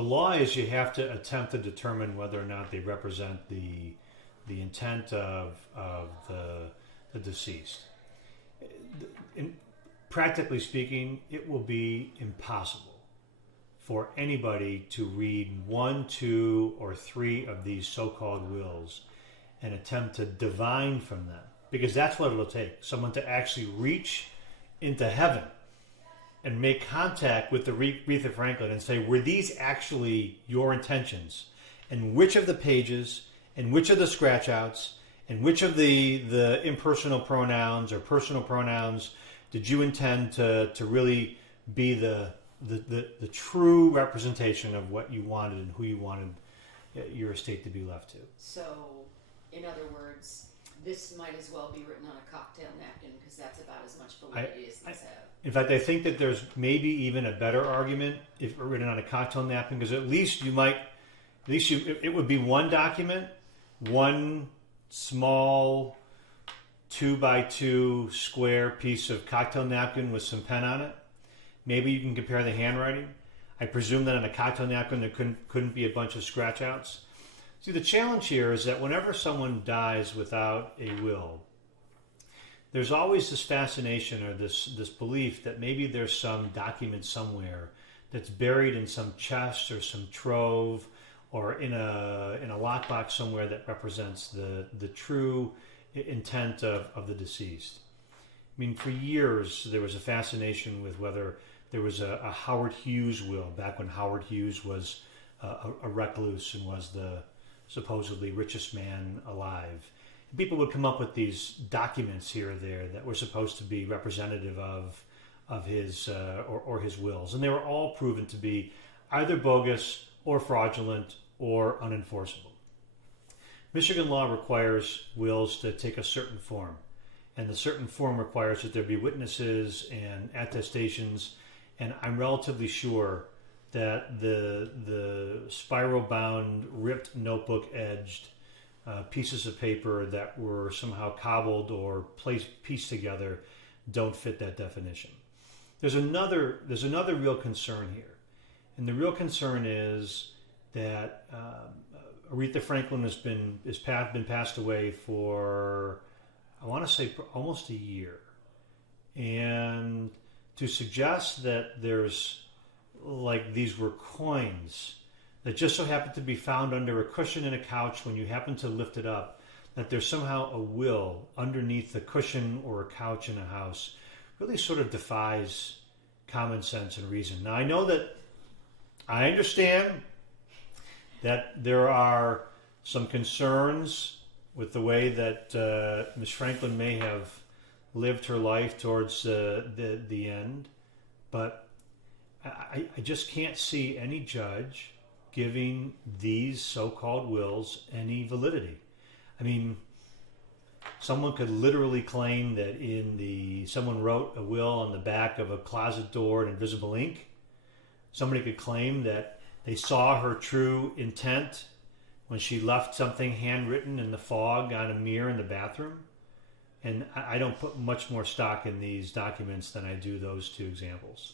The law is you have to attempt to determine whether or not they represent the intent of the deceased. Practically speaking, it will be impossible for anybody to read 1, 2, or 3 of these so-called wills and attempt to divine from them, because that's what it'll take. Someone to actually reach into heaven and make contact with the Aretha Franklin and say, were these actually your intentions? And which of the pages, and which of the scratch outs, and which of the impersonal pronouns or personal pronouns did you intend to really be the true representation of what you wanted and who you wanted your estate to be left to? So, in other words, this might as well be written on a cocktail napkin because that's about as much validity as these have. In fact, I think that there's maybe even a better argument if written on a cocktail napkin, because at least it would be one document, one small 2x2 square piece of cocktail napkin with some pen on it. Maybe you can compare the handwriting. I presume that on a cocktail napkin there couldn't be a bunch of scratch outs. See, the challenge here is that whenever someone dies without a will, there's always this fascination or this belief that maybe there's some document somewhere that's buried in some chest or some trove or in a lockbox somewhere that represents the true intent of the deceased. I mean, for years there was a fascination with whether there was a Howard Hughes will, back when Howard Hughes was a recluse and was the supposedly richest man alive. And people would come up with these documents here or there that were supposed to be representative of his or his wills, and they were all proven to be either bogus or fraudulent or unenforceable. Michigan law requires wills to take a certain form, and the certain form requires that there be witnesses and attestations, and I'm relatively sure that the spiral-bound, ripped notebook-edged pieces of paper that were somehow cobbled or pieced together don't fit that definition. There's another real concern here, and the real concern is that Aretha Franklin has been passed away for, I want to say, almost a year, and to suggest that there's like these were coins that just so happen to be found under a cushion in a couch when you happen to lift it up, that there's somehow a will underneath the cushion or a couch in a house, really sort of defies common sense and reason. Now, I understand that there are some concerns with the way that Ms. Franklin may have lived her life towards the end, but I just can't see any judge giving these so-called wills any validity. I mean, someone could literally claim that someone wrote a will on the back of a closet door in invisible ink. Somebody could claim that they saw her true intent when she left something handwritten in the fog on a mirror in the bathroom. And I don't put much more stock in these documents than I do those two examples.